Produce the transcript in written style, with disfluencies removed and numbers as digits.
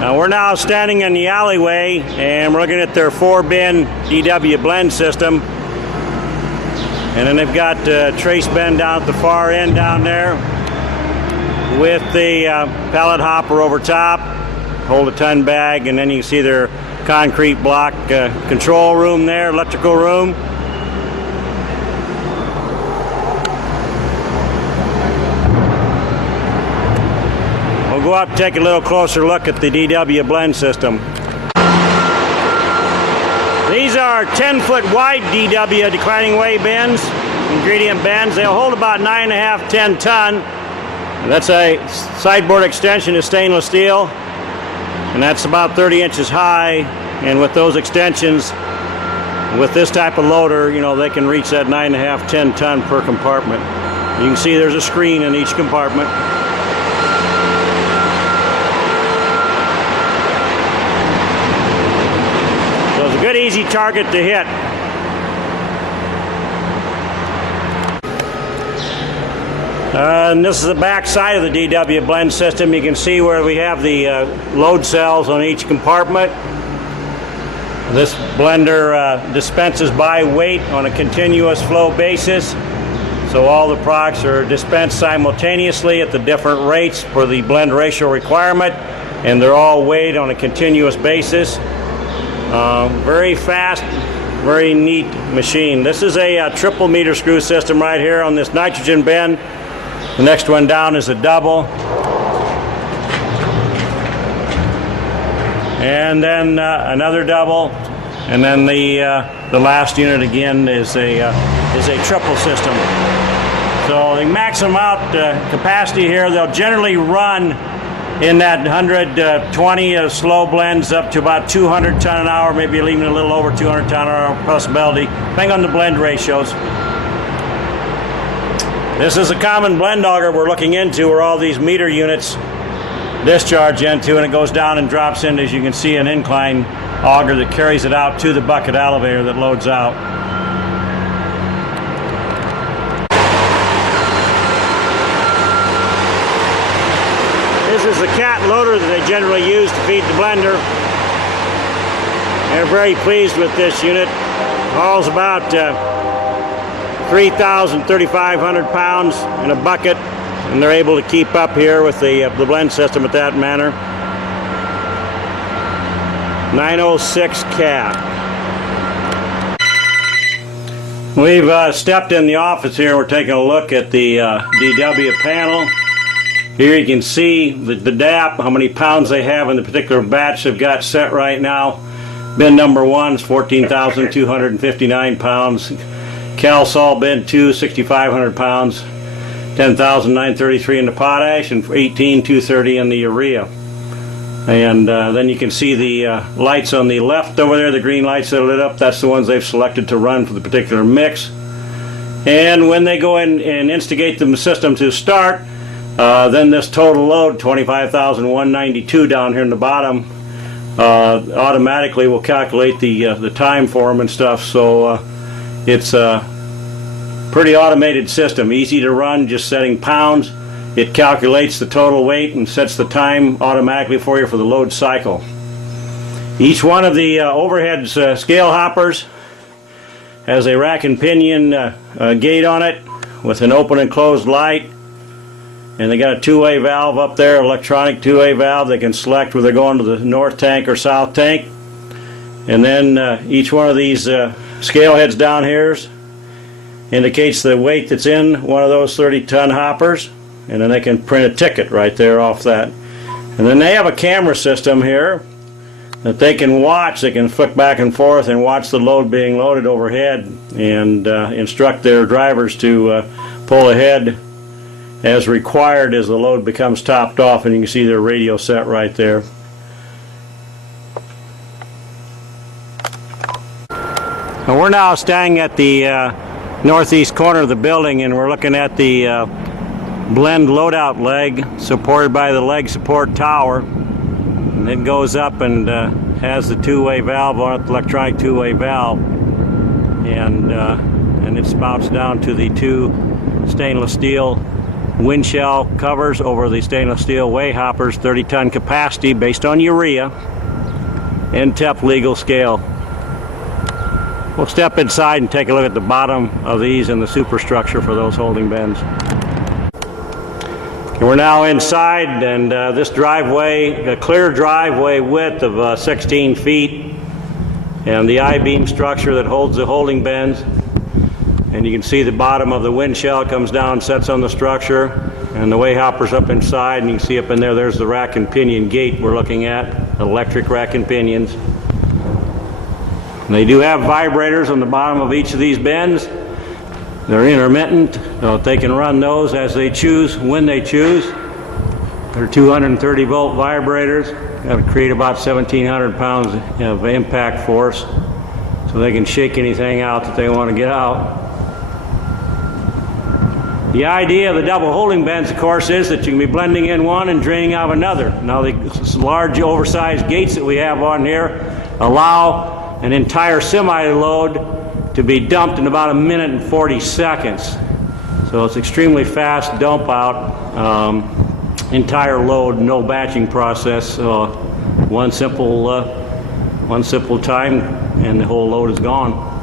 We're now standing in the alleyway and we're looking at their 4-bin DW blend system. And then they've got trace bin down at the far end down there with the pallet hopper over top, hold a ton bag, and then you can see their concrete block control room there, electrical room. We'll go up and take a little closer look at the DW blend system. These are 10-foot wide DW declining way bins, ingredient bins. They'll hold about 9.5, 10 ton. And that's a sideboard extension of stainless steel, and that's about 30 inches high. And with those extensions, with this type of loader, you know, they can reach that 9.5, 10 ton per compartment. You can see there's a screen in each compartment. Good easy target to hit. And this is the back side of the DW blend system. You can see where we have the load cells on each compartment. This blender dispenses by weight on a continuous flow basis. So all the products are dispensed simultaneously at the different rates for the blend ratio requirement, and they're all weighed on a continuous basis. Very fast, very neat machine. This is a triple meter screw system right here on this nitrogen bin. The next one down is a double. And then another double. And then the last unit again is a triple system. So the maximum out capacity here, they'll generally run in that 120 slow blends up to about 200 ton an hour, maybe even a little over 200 ton an hour possibility, depending on the blend ratios. This is a common blend auger we're looking into, where all these meter units discharge into, and it goes down and drops in, as you can see, an incline auger that carries it out to the bucket elevator that loads out. This is the cat loader that they generally use to feed the blender. They're very pleased with this unit. Hauls about 3,000, 3,500 pounds in a bucket, and they're able to keep up here with the blend system at that manner. 906 cat. We've stepped in the office here. We're taking a look at the DW panel. Here you can see the DAP, how many pounds they have in the particular batch they've got set right now. Bin number 1 is 14,259 pounds. Cal-Sol bin 2, 6,500 pounds. 10,933 in the potash and 18,230 in the urea. And then you can see the lights on the left over there, the green lights that are lit up. That's the ones they've selected to run for the particular mix. And when they go in and instigate the system to start, then this total load, 25,192 down here in the bottom, automatically will calculate the time for them and stuff. So it's a pretty automated system, easy to run, just setting pounds. It calculates the total weight and sets the time automatically for you for the load cycle. Each one of the overhead scale hoppers has a rack and pinion gate on it with an open and closed light. And they got a two-way valve up there, electronic two-way valve. They can select whether they're going to the north tank or south tank. And then each one of these scale heads down here indicates the weight that's in one of those 30-ton hoppers. And then they can print a ticket right there off that. And then they have a camera system here that they can watch. They can flick back and forth and watch the load being loaded overhead, and instruct their drivers to pull ahead as required as the load becomes topped off. And you can see their radio set right there. And we're now standing at the northeast corner of the building, and we're looking at the blend loadout leg supported by the leg support tower, and it goes up and has the two-way valve on it, the electronic two-way valve, and it spouts down to the two stainless steel wind shell covers over the stainless steel way hoppers, 30-ton capacity based on urea, NTEP legal scale. We'll step inside and take a look at the bottom of these and the superstructure for those holding bends. We're now inside, and this driveway, a clear driveway width of 16 feet, and the I-beam structure that holds the holding bends. And you can see the bottom of the wind shell comes down, sets on the structure, and the way hopper's up inside, and you can see up in there, there's the rack and pinion gate we're looking at, electric rack and pinions. And they do have vibrators on the bottom of each of these bends. They're intermittent, so they can run those as they choose, when they choose. They're 230 volt vibrators. That'll create about 1,700 pounds of impact force, so they can shake anything out that they want to get out. The idea of the double holding bends, of course, is that you can be blending in one and draining out another. Now, the large oversized gates that we have on here allow an entire semi-load to be dumped in about 1 minute and 40 seconds. So it's extremely fast dump out, entire load, no batching process. One simple time and the whole load is gone.